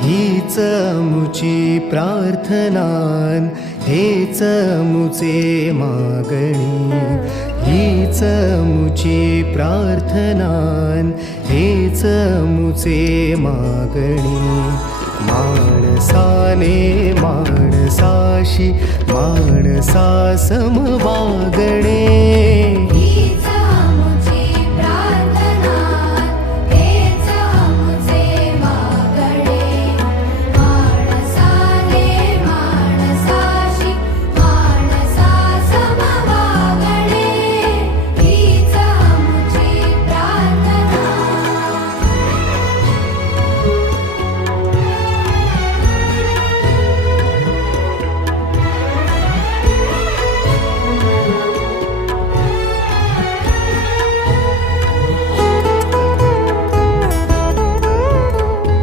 हीच मुची प्रार्थनान, हेच मुचे मागणी. हीच मुची प्रार्थनान, हेच मुचे मागणी. माणसाने माणसाशी माणसासम वागणे.